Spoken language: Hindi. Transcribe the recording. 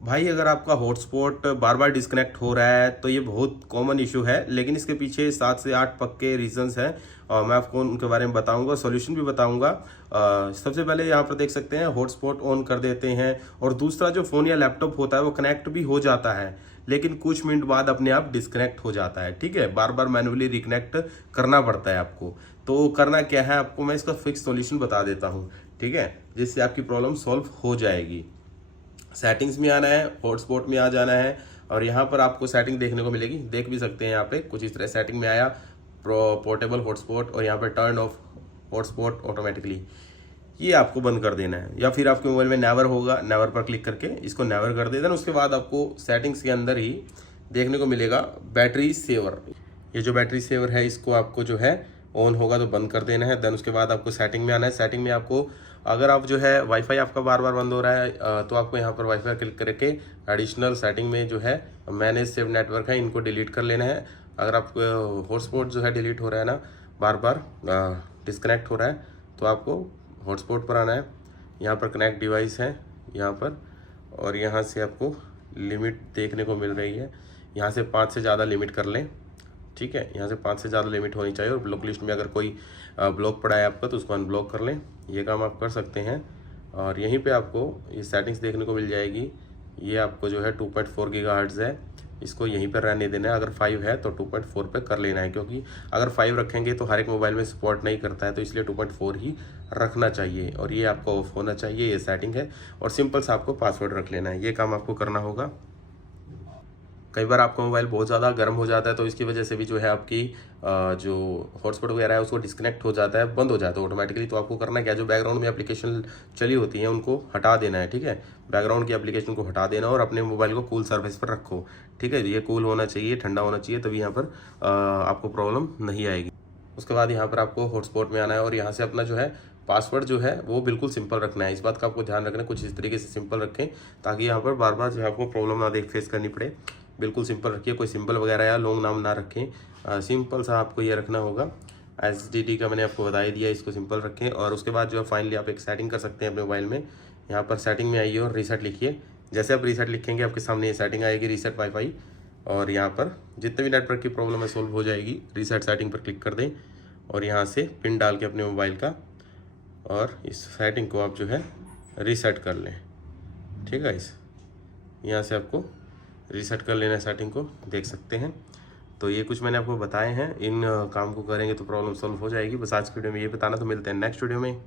भाई अगर आपका हॉटस्पॉट बार बार डिस्कनेक्ट हो रहा है तो ये बहुत कॉमन इशू है, लेकिन इसके पीछे 7 से 8 पक्के रीजंस हैं और मैं आपको उनके बारे में बताऊंगा, सॉल्यूशन भी बताऊंगा। सबसे पहले यहाँ पर देख सकते हैं हॉटस्पॉट ऑन कर देते हैं और दूसरा जो फ़ोन या लैपटॉप होता है वो कनेक्ट भी हो जाता है, लेकिन कुछ मिनट बाद अपने आप डिस्कनेक्ट हो जाता है। ठीक है, बार बार मैनुअली रिकनेक्ट करना पड़ता है आपको। तो करना क्या है, आपको मैं इसका फिक्स सॉल्यूशन बता देता हूँ, ठीक है, जिससे आपकी प्रॉब्लम सॉल्व हो जाएगी। सेटिंग्स में आना है, हॉटस्पॉट में आ जाना है और यहाँ पर आपको सेटिंग देखने को मिलेगी, देख भी सकते हैं यहाँ पे कुछ इस तरह सेटिंग में आया पोर्टेबल हॉटस्पॉट और यहाँ पे टर्न ऑफ हॉटस्पॉट ऑटोमेटिकली, ये आपको बंद कर देना है। या फिर आपके मोबाइल में नेवर होगा, नेवर पर क्लिक करके इसको नेवर कर देना। उसके बाद आपको सेटिंग्स के अंदर ही देखने को मिलेगा बैटरी सेवर। ये जो बैटरी सेवर है इसको आपको जो है ऑन होगा तो बंद कर देना है। देन उसके बाद आपको सेटिंग में आना है। सेटिंग में आपको अगर आप जो है वाईफाई आपका बार बार बंद हो रहा है तो आपको यहाँ पर वाईफाई क्लिक करके एडिशनल सेटिंग में जो है मैनेज सेव नेटवर्क है, इनको डिलीट कर लेना है। अगर आप हॉटस्पॉट जो है डिलीट हो रहा है ना, बार बार डिस्कनेक्ट हो रहा है, तो आपको हॉटस्पॉट पर आना है। यहाँ पर कनेक्ट डिवाइस है यहाँ पर, और यहाँ से आपको लिमिट देखने को मिल रही है, यहाँ से 5 से ज़्यादा लिमिट कर लें। ठीक है, यहाँ से 5 से ज़्यादा लिमिट होनी चाहिए और ब्लॉक लिस्ट में अगर कोई ब्लॉक पड़ा है आपका तो उसको अनब्लॉक कर लें। ये काम आप कर सकते हैं और यहीं पे आपको ये सेटिंग्स देखने को मिल जाएगी। ये आपको जो है 2.4 गीगाहर्ट्ज़ है, इसको यहीं पर रहने देना है। अगर 5 है तो 2.4 पे कर लेना है, क्योंकि अगर 5 रखेंगे तो हर एक मोबाइल में सपोर्ट नहीं करता है, तो इसलिए 2.4 ही रखना चाहिए। और ये आपको ऑफ होना चाहिए, ये सेटिंग है। और सिंपल सा आपको पासवर्ड रख लेना है, ये काम आपको करना होगा। कई बार आपका मोबाइल बहुत ज़्यादा गर्म हो जाता है तो इसकी वजह से भी जो है आपकी जो हॉटस्पॉट वगैरह है उसको डिस्कनेक्ट हो जाता है, बंद हो जाता है ऑटोमेटिकली। तो आपको करना क्या, जो बैकग्राउंड में एप्लीकेशन चली होती है उनको हटा देना है। ठीक है, बैकग्राउंड की एप्लीकेशन को हटा देना और अपने मोबाइल को कूल सर्विस पर रखो। ठीक है, ये कूल होना चाहिए, ठंडा होना चाहिए, तभी यहाँ पर आपको प्रॉब्लम नहीं आएगी। उसके बाद यहाँ पर आपको हॉटस्पॉट में आना है और यहाँ से अपना जो है पासवर्ड जो है वो बिल्कुल सिंपल रखना है। इस बात का आपको ध्यान रखना है, कुछ इस तरीके से सिंपल रखें ताकि यहाँ पर बार बार जो है आपको प्रॉब्लम ना देख फेस करनी पड़े। बिल्कुल सिंपल रखिए, कोई सिंबल वगैरह या लॉन्ग नाम ना रखें, सिंपल सा आपको ये रखना होगा। STD का मैंने आपको बता ही दिया, इसको सिंपल रखें। और उसके बाद जो है फाइनली आप एक सेटिंग कर सकते हैं अपने मोबाइल में। यहाँ पर सेटिंग में आइए और रीसेट लिखिए। जैसे आप रीसेट लिखेंगे आपके सामने ये सेटिंग आएगी, रीसेट वाईफाई, और यहाँ पर जितने भी नेटवर्क की प्रॉब्लम है सोल्व हो जाएगी। रीसेट सेटिंग पर क्लिक कर दें और यहाँ से पिन डाल के अपने मोबाइल का और इस सेटिंग को आप जो है रीसेट कर लें। ठीक है, इस यहाँ से आपको रीसेट कर लेना है सेटिंग को, देख सकते हैं। तो ये कुछ मैंने आपको बताए हैं, इन काम को करेंगे तो प्रॉब्लम सॉल्व हो जाएगी। बस आज की वीडियो में ये बताना, तो मिलते हैं नेक्स्ट वीडियो में।